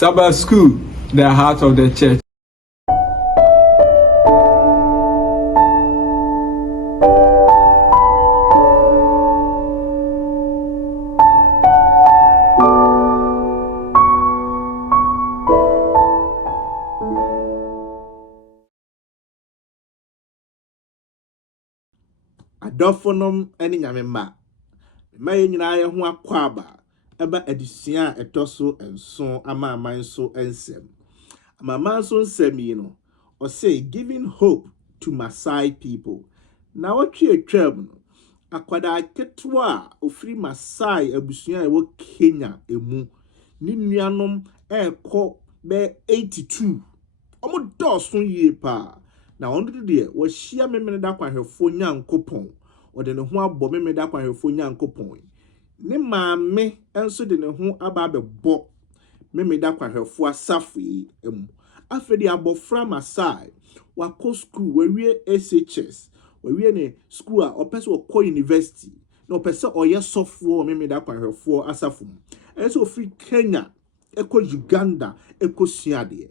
Sabbath School, the heart of the church. Adolphonom any nyamema. May nyina ye ho akwaba. Eba edisia etoso enso ama amanso ensem. Ama amanso ensem yi no, or say giving hope to Maasai people. Na wotwe atwam no, akwada ketwa ofri Maasai abusua ewo Kenya emu. Ni nuanom ekọ be 82. Omo dosun yie pa. Na ondo de wo hia memene da kwahwefo Nyankopon. Ode ne ho abọ memene da kwahwefo Nyankopon. Ne maame enso de ne ho aba bebo memene da kwahwefo asafo yi emu. Afedi abofra Maasai wako school wawie SHS. Wawie ne school a opese wako university. Na opese oye software memene da kwahwefo asafo. Enso free Kenya, eko Uganda, eko siade.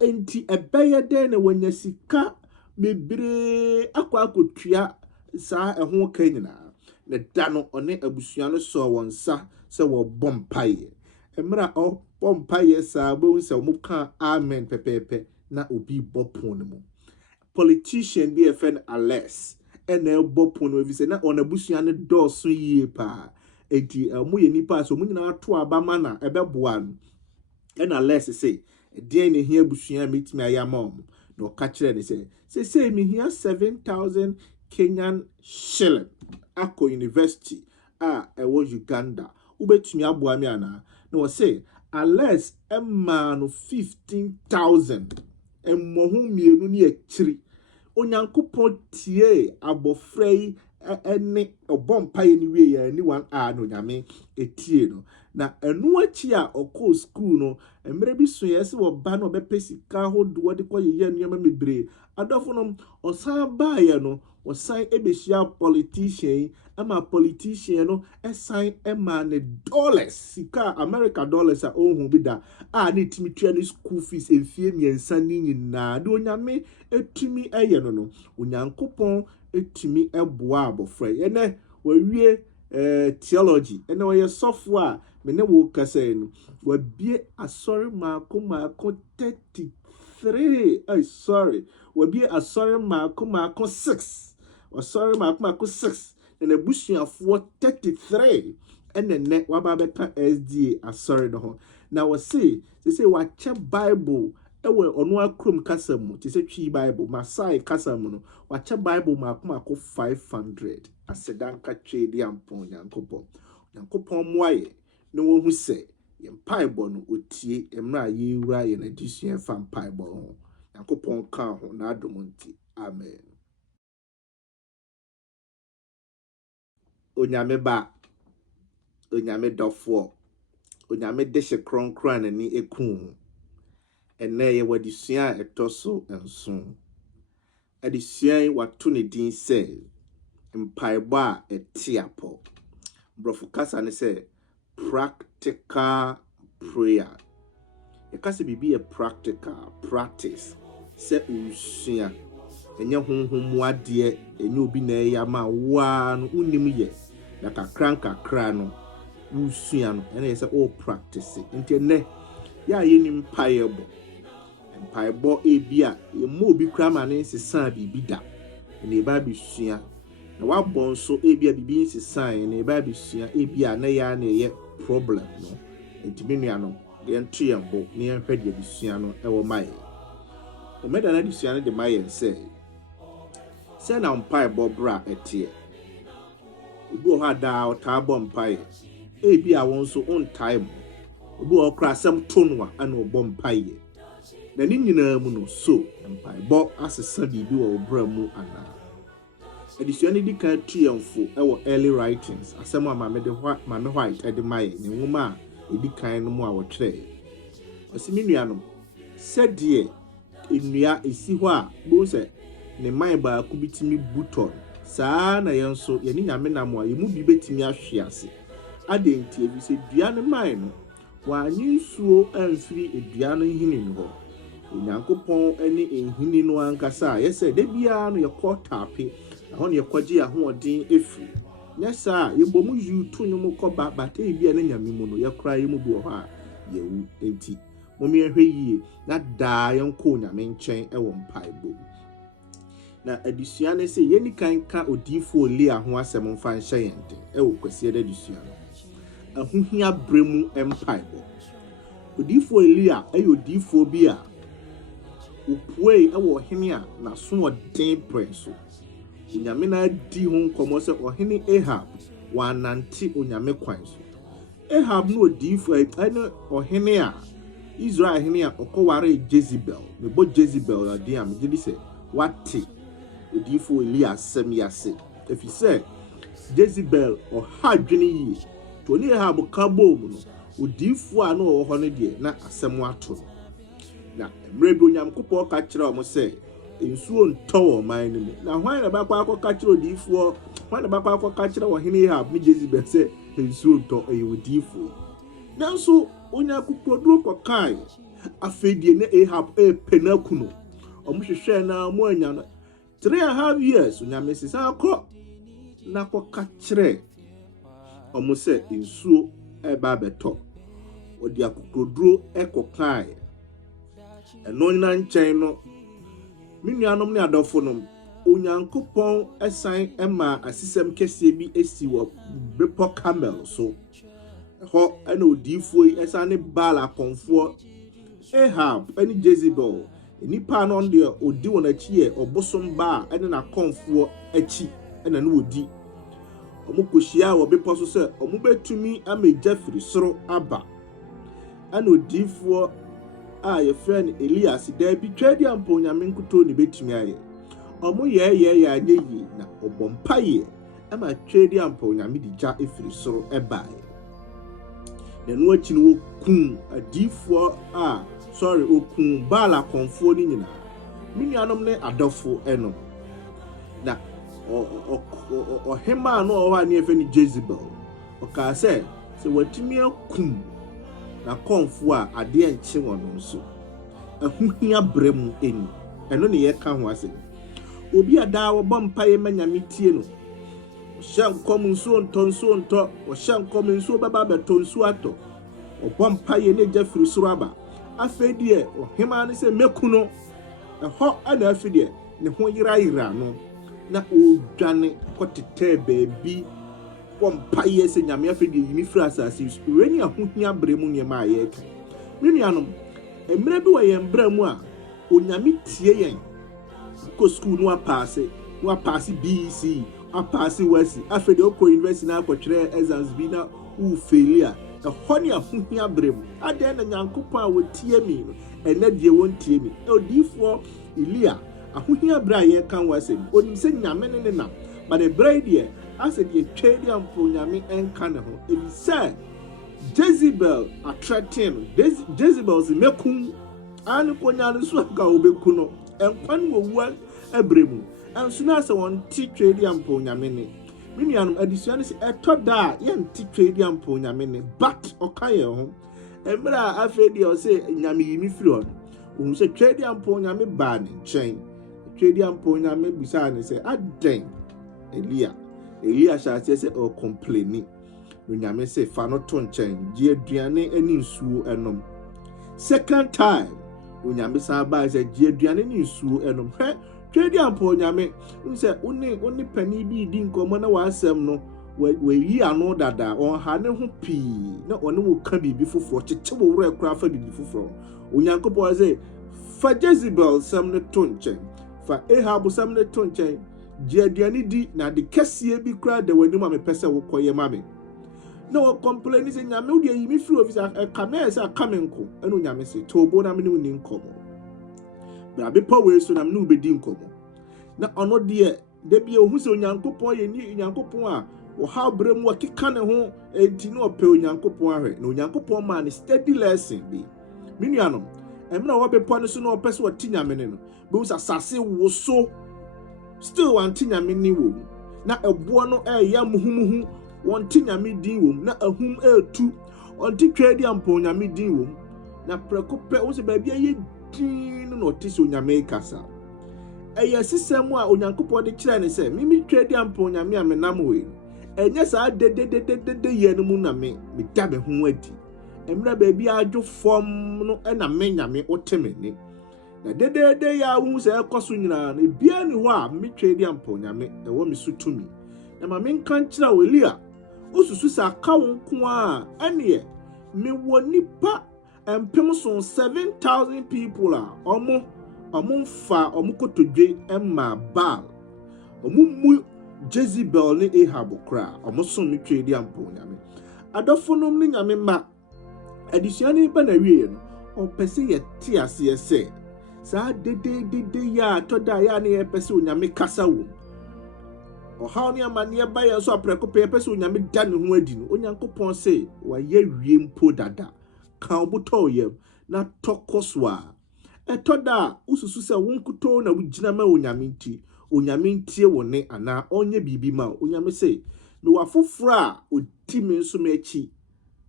Enti ebeye de ne wanya sika mebre akwa akotua saa ehon Kenya ne da no one abusua no so wonsa se wo bompaye emra o bompaye saa bo se mo ka amen pepepe na obi bopon mu politician bi efen Alex ene bopon no vi se na on abusua no doso yie pa enti mo ye nipa so mo nyina ato abama na ebeboa no ena Alex say dey ne hia abusua metimi ayamom no ka kire ne say me hia 7,000 Kenyan shilling ako university ewo Uganda ubetumi aboa me ana no say Alex emma no 15,000 emmohu mienu ne akiri onyankopon tie abofrai ene obompaye ni wie ya ni wan no nyame etie no na enu achi a okọ school no emre bi so yesi wo ba no bepesika hodo de koyeye nneema mebre adofo osan ba ye no osan ebehia politician ama politician no esan ema ne dollars sika America dollars a ohun bi da ne timitua ne school fees enfie miensa ni nyina de onyame etumi eye no onyankopon etumi eboa abofra ye ne wawie theology ene we software me ne wo kase no wabie asori maako 33 sorry wabie asori maako 6 asori maako 6 ene busuafo 33 ene ne waba beka SDA asori no ho na we say wache Bible ewe onu akrom kasam ti se twi Bible Maasai kasam no wache Bible maako 500 asedanka twedi ampon Nyankopon moaye no wo hu se yempaibo no otie emra yewura ye na disua fa mpaibo ho Nyankopon ka ho na adomonti amen. Onyame ba onyame dofo onyame deshe kronkran na ni ekun ene ye wadisua etoso enso adisua watu ne din se mpaibo a etiapo brofo kasa ne se practical prayer. Ekase bibi e practical practice se usua enye honhom ade enye obi na eyama wa no unim ye na kakra no usua no ene se all practice nti ne ya yeni mpaibo ebia ye mo obi kra ma ne sesa bibi da ne ba bisua na wabon so ebia bibi nsesa ne ba bisua ebia na ya na ye problem no ntimi nua no de ntuyembo ne hwede bisua no ewo mai o meda na bisua no de mai se na mpaibo bra etie obi o ha da o ta bo mpai ebia won so on time obi o kra asem tonwa ana obo mpai na ni nyina mu no so mpaibo asesa bibi wo bra mu ana edisuani di kan tuyemfo ewo early writings asem amame de mame white edemai ne nwoma edi kan no mu a wotwe osimi nuanom sedie enua esi ho a bo se ne man ba ku bitimi buton saa na yenso ye ni nyame na mo a yemu bi betimi ahwe ase adenti ebi se dua ne man no wanyi nsuo amfiri edua no hini no. Onyankopɔn ani ehini no ankasa yɛsɛ da bia no yɛkɔ tape ɛhɔ no yɛkɔgye ahoɔden efiri nyɛsa yɛbɔ mu yu to nwom kɔba bata bia na nyame mu no yɛkora yɛ mu bi wɔ hɔ a yɛwu enti momme yɛhwɛ yie na daa yɛnkɔ nyame nkyɛn ɛwɔ mpaebɔ na adusua ne sɛ yɛni kan ka odifo Elia ho asɛm mfa nhyɛ yɛn den ɛwɔ kwasiɛ da adusua no ahohia brɛ mu mpaebɔ odifo Elia ɛyɛ odifo bi a opue ɛwɔ hene a naso ɔden brɛ so onyame na di ho nkɔmɔ sɛ ɔhene Ahab wanante onyame kwan so Ahab no odifo ɛne ɔhene a Israel hene a ɔkɔware Jezebel mebɔ Jezebel ade a megye di sɛ wate odifo Elia asɛm yase efi sɛ Jezebel ɔha dwene yie to ne Ahab ka bɔ mu no odifo a no wɔ hɔ no deɛ na asɛm ato na mmerɛ bi Onyankopɔn ka kyerɛ ɔmo sɛ nsuo ntɔ wɔ man no mu na hwan na bakɔ akɔka kyerɛ odifoɔ hwan na bakɔ akɔka kyerɛ ɔhene Ahab ne Jezebel sɛ nsuo ntɔ ɛyɛ odifoɔ nanso Onyankopɔn kɔkae afɛdie ne Ahab pena kuno ɔmo hwehwɛ na mo anya no 3.5 years onyame sisa akɔ na kɔka kyerɛ ɔmo sɛ nsuo ɛba bɛtɔ ɔde akokoduro kɔkae ɛno nyina nkyɛn no minuanom ne adɔfo nom Onyankopɔn ɛsan ɛma asisɛm kɛseɛ bi esi wɔ bepɔ Camel so hɔ ɛna odifo yi ɛsan ne Baal akɔnfoɔ Ahab ɛne Jezebel nipa no deɛ odi wɔn akyi yɛ ɔbosom ba ɛne n'akɔnfoɔ akyi ɛna no odi ɔmo kɔhyia wɔ bepɔ so sɛ ɔmo betumi amegya firi soro aba ɛna odifoɔ a yɛfrɛ no Elias da bi twadi ampa onyame nkuto ne betumi ayɛ ɔmo yɛ anyɛ yie na ɔbɔ mpaeɛ ɛma twadi ampa onyame de gya efiri soro ɛbaeɛ na no akyi no wɔkum adifoɔ okun Baal akɔnfoɔ ne nyinaa minuanom ne adɔfo ɛno na ɔhema no ɔwɔ a ne yɛfrɛ no Jezebel ɔkaa sɛ watumi akum na kɔnfoɔ a adeɛ nkye wɔn no nso ahohia brɛ mu eni ɛno ne yɛka ho asɛm obi a daa wɔbɔ mpaeɛ ma nyame tie no ɔhyɛ nkɔm nsuo ntɔ ɔhyɛ nkɔm nsuo bɛba bɛtɔ nsuo atɔ ɔbɔ mpaeɛ ne gya firi soro aba afei deɛ ɔhema ne sɛ meku no ɛhɔ ɛna afei deɛ ne ho yerayera no na ɔdwane kɔtetɛ baabi bɔ mpaeɛ sɛ nyame afei deɛ yimi firi asase so wɛni ahohia brɛ mu nneɛma a yɛka minuanom mmerɛ bi wɔ yɛn brɛ mu a onyame tie yɛn kɔ school no apaase BEC apaase wasi afei deɛ ɔkɔ university na akɔtwerɛ exams bi na wo failure ɛhɔ ne ahohia brɛ mu adɛn na Nyankopɔn a wɔtie mi no ɛnɛ deɛ wɔntie mi odifoɔ Elia ahohia brɛ a yɛka ho asɛm onim sɛ nyame ne nam but the brɛ deɛ asɛ deɛ twɛdi ampo nyame ɛnka ne ho ebi sɛ Jezebel attracting Jezebel se mekum ane konya no so aka obeku no ɛnkwan wɔwua ɛbrɛ mu ɛnso na sɛ wɔn ti twɛdi ampo nyame ne minuanom adisua ne sɛ ɛtɔ da a yɛnti twɛdi ampo nyame ne but ɔka yɛn ho mmerɛ a afei deɛ ɔsɛ nyame yimi firi hɔ ohun sɛ twɛdi ampo nyame baa ne nkyɛn twɛdi ampo nyame bisa ne sɛ adɛn Elia hyɛ aseɛ sɛ ɔcomplaini nyame sɛ fa no to nkyɛn gye aduane ani nsuo ɛnom second time nyame san baa sɛ gye aduane ne nsuo ɛnom twɛdi ampo nyame sɛ one pani bi di nkɔmɔ na wasɛm no wayi ano dada ɔnha ne ho pii na ɔne wo ka biribi foforɔ kyekye wo wura kora fa biribi foforɔ onyankopɔn sɛ fa Jezebel sɛm ne to nkyɛn fa Ahab sɛm ne to nkyɛn gye aduane di na de kɛseɛ bi kora da w'anim a mepɛ sɛ wokɔyɛ ma me na wɔcomplain sɛ nyame wo deɛ yi me firi ofisi ɛkame sɛ akame nko ɛno nyame sɛ tobo na me ne wo ni nkɔmɔ bra bepɔ wei so na me ne wo bɛdi nkɔmɔ na ɔno deɛ da bia ohu sɛ onyankopɔn yɛ ni onyankopɔn a wɔha brɛ mu ɔkeka ne ho enti na ɔpɛ onyankopɔn ahwɛ na onyankopɔn maa ne steady lesson bi me nuanom ɛmena wɔbepɔ no so na ɔpɛ sɛ ɔte nyame ne no bɛhu sɛ asase wo so still wante nyame ni wɔ mu na ɛboɔ no ɛyɛ muhumuhu wɔnte nyame din wɔ mu na ahum ɛtu Onti twedi ampo onyame din wom na preko pe wo se ba bia ye din no oti se onyame kasa eye sisem a onyankopɔ de kyerɛ ne sɛ mimi twedi ampo onyame amenam we enye saa de ye no mu na me da me ho adi emra ba bia adwo fom no na me nyame otemeni na de ya wu se ekoso nyina na bia ni ho a me twedi ampo onyame ewo me sutumi na ma me nkan kyerɛ wo Elia osusu sa ka won ko a ene me wonipa empem so 7,000 people a omo fa omo kotodwe emma Baal omo mu Jezebel ne Ahab kra omo so me twedi ampo nyame adofonom ne nyame ma adisuane ba na wie no opese ye ti ase se sa de ya toda ya ne pese onyame kasa wo ohaw ne amane ba ye so apreko pese onyame da ne ho adi no onyankopon se wa ye wie mpo dada kan obuto ye na tokoswa etoda ususu se wonkuto na wugina ma onyame ntie wo ne ana onye bibi ma onyame se me wafoforo a otimi nso mechi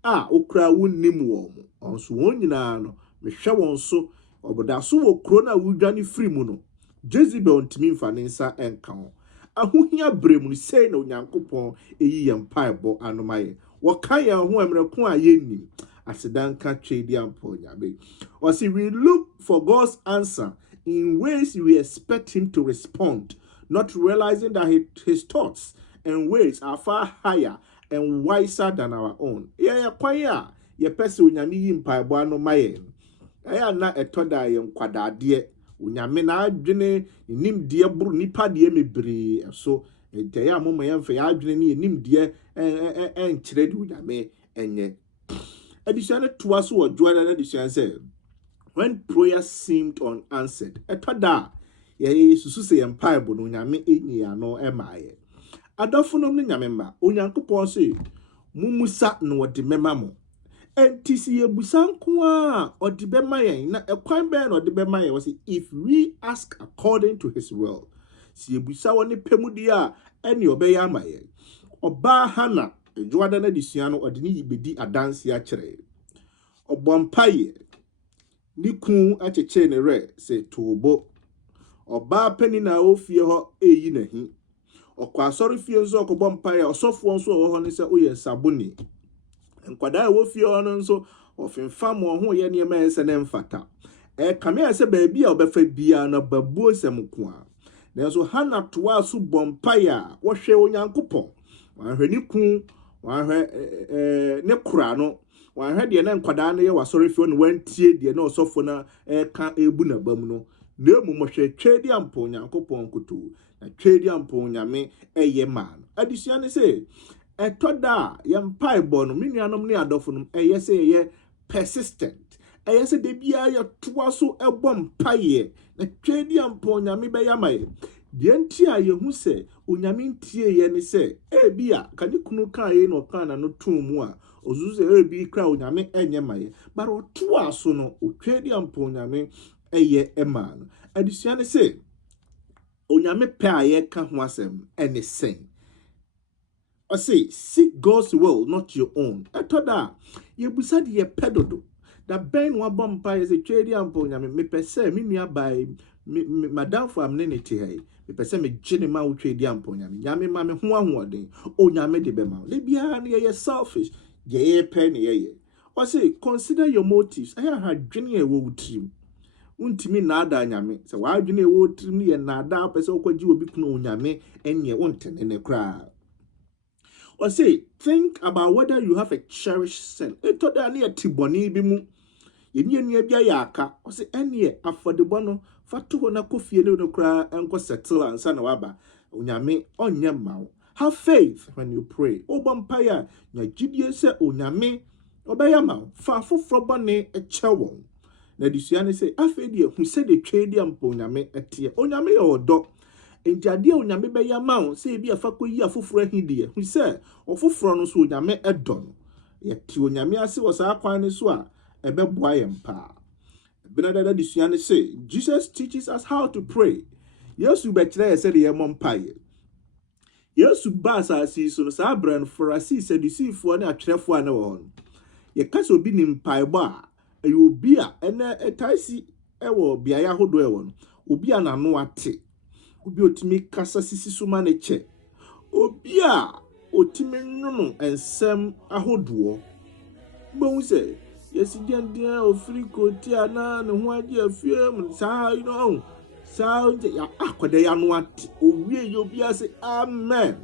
a okra wonnim wo mo onso won nyina no mehwe won so oboda so wo kro na wudwane free mu no Jezebel ntimi mfa ne nsa enka ho ahohia bremu sei na onyankopon eyi yempaebo anomaye woka ye ho emreko a yenni asidanka twedi ampo nyabe or see we look for God's answer in ways we expect him to respond, not realizing that his thoughts and ways are far higher and wiser than our own. Yeah, kwaya ye pese onyame yi mpaebo anomaye aya na etoda ye nkwadade onyame na adwene nimdie buru nipa de mebre so ente ya moma ye mfa ya adwene ne nimdie enkyere de onyame enye addition to us or join addition said when prayer seemed unanswered etoda ye susu se empaibo no nyame enyi ano emaye adofonom ne nyame ma onyankopon se mumusa no wode mema mo enti si yebusa nko a ode bema yen na ekwan be na ode bema yen was if we ask according to his will si yebusa woni pemudi a ene obeya amaye oba hana ejuada na disua no ode ni yibedi adanse a kire obompaye ni ku acheche ne re se tobo oba pani na ofie ho eyi nahi okwa asori fie nso okobompaye osofo nso wo ho ne se oye saboni nkwada wo fie ho nso ofemfam ho ye ne ma ese ne mfata kame ese baabi a obefa bia na babuo sem ko a nanso hana toa so bompaye a wo hwe onyankopon wanhwe ni ku wanhwe ne kura no wanhwe de na nkwada no ye wasori fie no wantie de na osofo na ka ebu na bam no na emu mo hwe twedi ampo onyankopon kutu na twedi ampo nyame eye man adisua ne se etoda yempaibo no menuanom ne adofo no eye se ye persistent eye se de bia ye toa so ebom paye na twedi ampo nyame be yamaye de ntia ye hu se onyame ntie ye ne se bia kani kunu kan ye no kan na no tumu a ozuze bi kra onyame enye maye but otoa so no otwedi ampo nyame eye eman adisua ne se onyame pe aye ka ho asem ene sen I say, seek God's will, not your own. Etoda, ye busadi ye pedodo. Da ben wa bompa is a trade ampo nyame me pese me nua by madam for amenity hey. Me pese me gene ma wo trade ampo nyame. Nyame ma me ho ahoden. O nyame de be ma. Le bia na ye selfish. Ye pe na ye. I say, consider your motives. Aya ha dwene e wo wutrim. Untimi na ada nyame. Se wa dwene e wo wutrim ye na ada pese okwaji obi kuno nyame enye wontene ne kra. Or say, think about whether you have a cherished sin. Eto da ne tiboni bi mu. Ye nua bia yaka. Or say, ene affordable no fatu ho na kofie ne no kra enko settle ansa na waba. Onyame onye ma. Have faith when you pray. Obampaya nya gidie se onyame obeya ma. Fa foforo bone echewo. Na disua ne say, afedi hu se de twedi ampo onyame etie. Onyame ye odo. Enjade onyame be yama se bi afakoyi afoforo ahidie hu se ofoforo no so onyame edon ye ti onyame ase wo sa kwan ne so a ebeboa yempa benada disua ne say Jesus teaches us how to pray. Yesu be kire ye se de yemompaye Yesu ba sa si so no sa bran Pharisee Sadduceefo ne atwerefo ane wo ye kasa obi ni mpaebɔ a ɛyɛ obi a ɛna ɛtaisi ɛwɔ biaya hodo ɛwɔ no obi a nano ate obi otimi kasa sisi suma ne che obi a otimi nwono ensem ahodoɔ bo se yesi diandian ofiri koti ana ne ho age afiem saa you know saa ya akwade ya no ate owie ye obi ase amen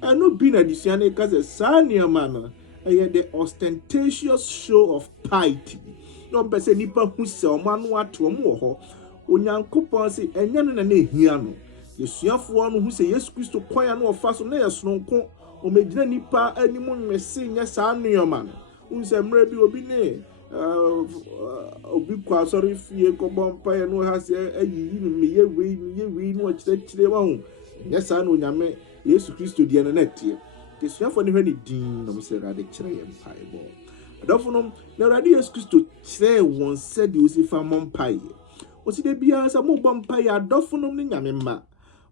eno bi na disia ne kasa saa niama no the ostentatious show of piety no pese nipa hu se o manu ato mo ho onyankopon se enya no na ehia no yesuafo no hu se Yesu Kristo kwaya no ofa so na yesononko o medina nipa animu nwese nya saa niama no unse mra bi obi ne obi kwa sorry fie ko bompa ye no ha se ayi ni meye wei no akire wa hu nya saa no nyame Yesu Kristo die na netie yesuafo ne hwani din no se rade kire ye mpaebo adofo na rade Yesu Kristo kire won se de osifa mompaye osi de bia sa mo bompaye adofo no ne nyame ma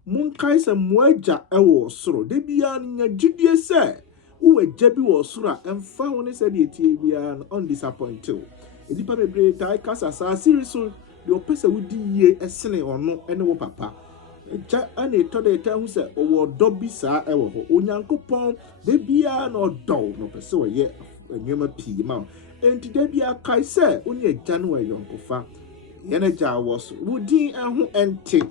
mun kai se moagya ewo soro de bia nya gidie se wo agya bi wo soro a emfa ho ne se de etie bia on disappointed edipa bebre dai kasa sa siriso de opese wudi yie esene ono ene wo papa ja ane to de ta hu se owo do bi sa ewo ho onyankopon de bia no do no pese wo ye enwema pii ma enti de bia kai se oni agya no ayonkofa ye na ja wo so wudi eho ente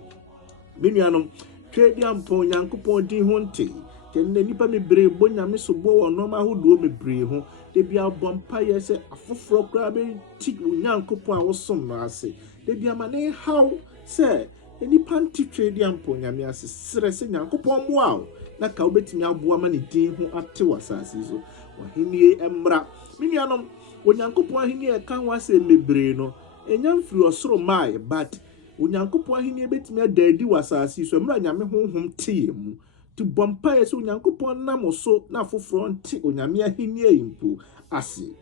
menuanom twedi ampo onyankopon din ho nte tenne nipa mebre bonyame so bo wo no ma hodo mebre ho de bia bompa ye se afoforo kra be ti onyankopon a wo som no ase de bia mane how se nipa nti twedi ampo nyame ase sere se nyankopon moa na ka obetimi aboa ma ne din ho ate wasase so wahenie emra menuanom onyankopon ahenie e kan wase mebre no enyam firi osoro mai but onyankopon ahenie betimi adadi wasase so emra nyame honhom tie mu ti bompa ye se onyankopon nam so na afoforo nti onyame ahenie impo ase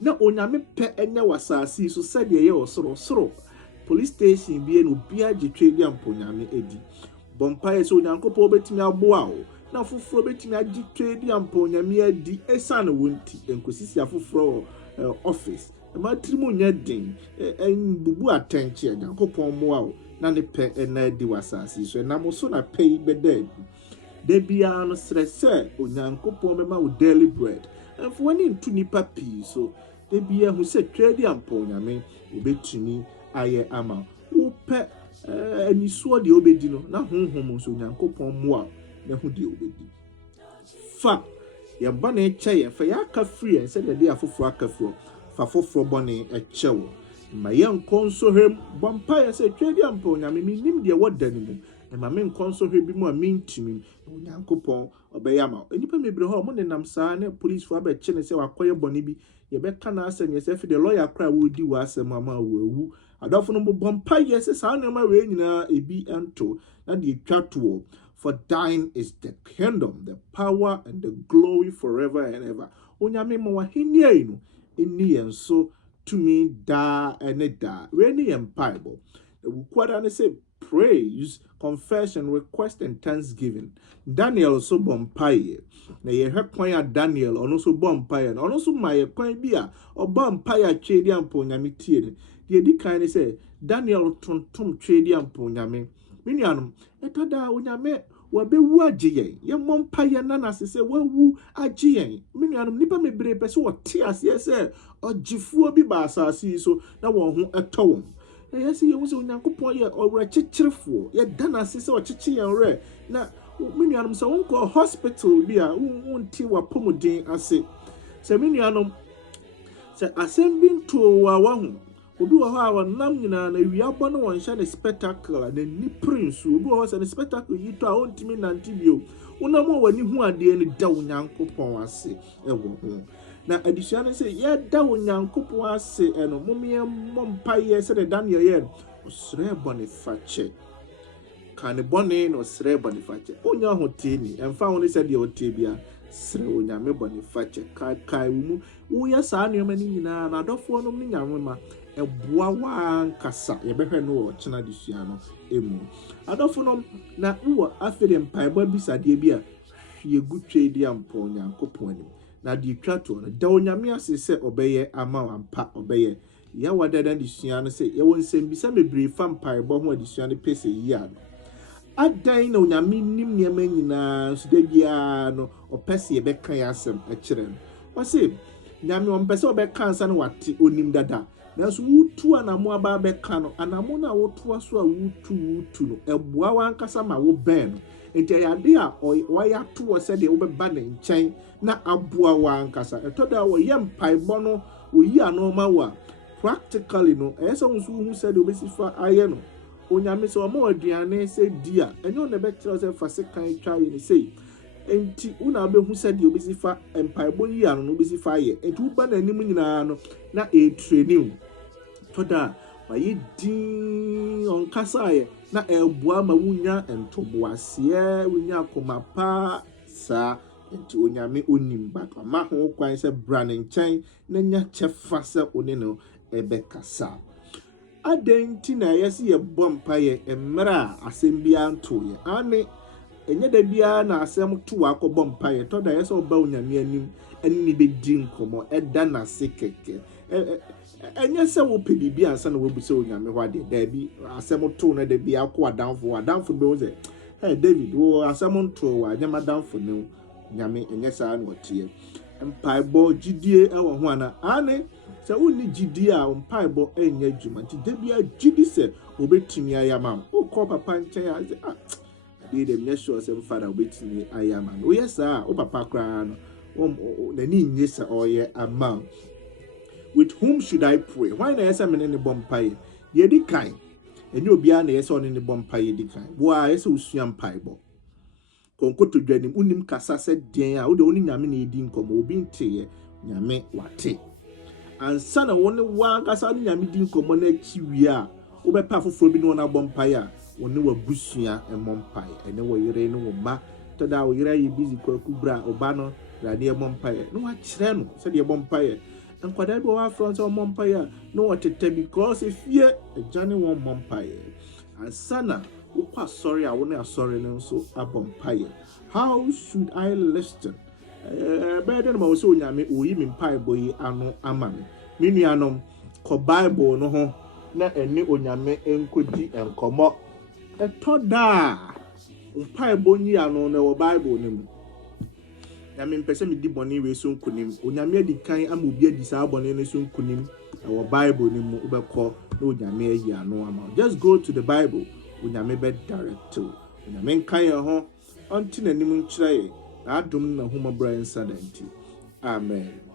na onyame pe enye wasase so sade ye osoro police station bi no bia gitwedi ampo nyame edi bompa ye se onyankopon betimi aboa o na afoforo betimi agitwedi ampo nyame edi esane wonti enkosisi afoforo office ma trimu nya din en bubu attention nyankopon moa o na ne pe ena di wasase so na mo so na pay bedad de bia no stresse onyankopon be ma wo daily bread and for any ntu nipa pi so de bia hu se twedi ampo nyame obetumi aye ama wo pe aniso de obedi no na honhom so onyankopon moa na hu de obedi fa ye ba na eche ye fa ya ka free en se de afoforo aka fro fa foforo bone echewo ma ye nkonso hem bompa ye se twedi ampo nyame minim de wodani mu e ma me nkonso hwe bi mu a mentimi onyankopon obeyama enipa mebre ho mo nenam saa ne police fo abeche ne se wakoye bone bi ye be kana asem ye se fi the lawyer kra wo di wa asem ama wo awu adofo no bompa ye se saa ne ma we nyina ebi ento na de twato for thine is the kingdom, the power and the glory forever and ever. Onyame mo wahenie no eni enso to me da ene da reni Bible kwada ne say praise, confession, request and thanksgiving. Daniel so bompaye na ye hwekwan ya Daniel ono so bompaye ono so maye kwan bi a obompaye twedi ampo nyame tie de di kan ne say Daniel tontom twedi ampo nyame menuanom etada onyame wabewu agiyen ye mompaye na na se wawu agiyen menuanom nipa mebre pese wo te ase se ogifuo bi ba asase so na wo ho etowon yes ye wose onyankopon ye owra chichirefo ye dana se ochichi yen re na menuanom se wonko hospital bi a wonti wapomuden ase se menuanom se asembin to wa hu obi wo ha wa nam nyina na wiabo no won hye ne spectacle na ni prince obi wo se ne spectacle yi to a ontimi nantibio wonam wani hu ade ni da onyankopon ase ewo ho na adisua ne se ye da onyankopon ase eno momye mompaye se de Daniel ye osre boniface kan boni no osre boniface onya hoteni emfa woni se de otebia sre onyame boniface kai mu wo ya saa ne mani nyina na adofo no ni nyame ma eboa wa nkasa ye behwe no wo chena disua no emu adofo no na wo afere mpaiba bisade bi a hwie gutwe di ampo onyankopon ani na di twato no da onyame ase se obeye ama wampa obeye ya wadada disua no se ye won sembisa mebre fa mpaebɔ ho adisua no pese yi ano adan na onyame nim niema nyina so da bia no opese ye beka ya asem a kire no wase nyame ompese obeka ansa no wate onim dada nanso wutu anamo aba beka no anamo na wotu aso a wutu no eboa wankasa ma wo ben enti ayade a waya to wo se de wo beba ne nkyɛn na aboa wankasa etoda wo ye mpaebɔ no wo yi anoma wa practically no esa unsu hu se de obesifa aye no onyame se omo aduane se dia enyo na be kire se fa se kan twa ye ni sei enti una be hu se de obesifa mpaebɔ yi ano no obesifa aye enti uba na anim nyina no na e training toda wa yi din on kasa aye na eboa ma wunya entoboaseɛ wunya komapa sa enti onyame onim ba ma ho kwan se bra ne nkyɛn na nya kyɛfa se oni no ebekasa adenti na yesi ye bompa ye emra asem bia nto ye ane enye da bia na asem to akọ bompa ye to da yesi oba onyame anim ani be din komo eda na sekeke enye se wo pedi bia ansa na wo bu se onyame hwa de da bi asem to na da bia akọ adanfo be wo se hey David wo asem to wa nyama danfo ne nyame enye sa na otie mpaebɔ gidie ɛwɔ ho ana ane sɛ wonni gidie a mpaebɔ ɛnyɛ adwuma nti da bia gidi sɛ obetumi ayama wo kɔ papa nkyɛn a sɛ ade dem nyɛ sure sɛ mfada obetumi ayama no yɛ saa wo papa koraa no n'ani nye sɛ ɔyɛ ama with whom should I pray why na yɛsɛ mene ne bɔ mpaeɛ yɛdi kan ɛnyɛ obiara na yɛsɛ ɔne ne bɔ mpaeɛ di kan wo a yɛsɛ osua mpaebɔ konkoto dwanim unim kasa se den a wo de woni nyame na edi nkomo obi nteye nyame wate ansa na woni wa kasa ni nyame di nkomo na chiwi a wo be pa foforo bi no na bompae a woni wabusua emompae ene wo yire no wo ma to da wo yire yi busy kwakubra oba no rade emompae no wa kire no se de bompae enkwada bi wa front o mompae a no wo tete because efie ejane won mompae ansa na ukwa sorry I want sorry no so abompaye how should I listen better ma so nyame oyi mi mpaebo yi ano ama me nuanom ko bible no ho na eni onyame enkodi enkomo etoda mpaebo yi ano na wo bible ni mu nyame mpese me di boni we so nkunim onyame adi kan ama obi adi sa boni no so nkunim na wo bible ni mu ubekọ na onyame ayi ano ama just go to the bible unyame be direct to unyame nkan ye ho onti nanim nkyerɛ ye na adom na homa bra nsa danti amen.